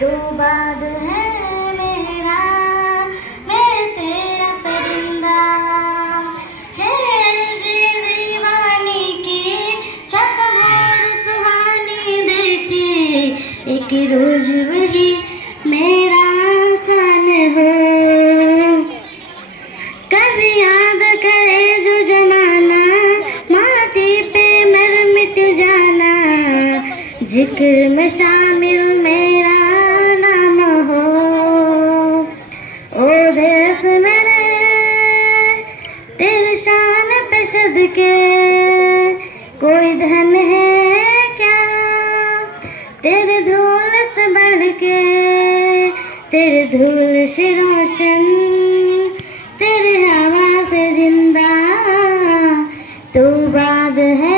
तू बाद है मेरा, मैं तेरा परिंदा, है अर्ज़ी दीवानी की चकमोर सुहानी देखे, एक रोज वही मेरा सन हो। कभी याद करे जो जमाना, माटी पे मर मिट जाना, जिक्र में शामिल मेरा नाम हो। ओ देश मेरे तेरी शान पे सदके, कोई धन है क्या तेरे धूल से बढ़ के, तेरे धूल से रोशन, तेरे हवा से जिंदा, तू बाद है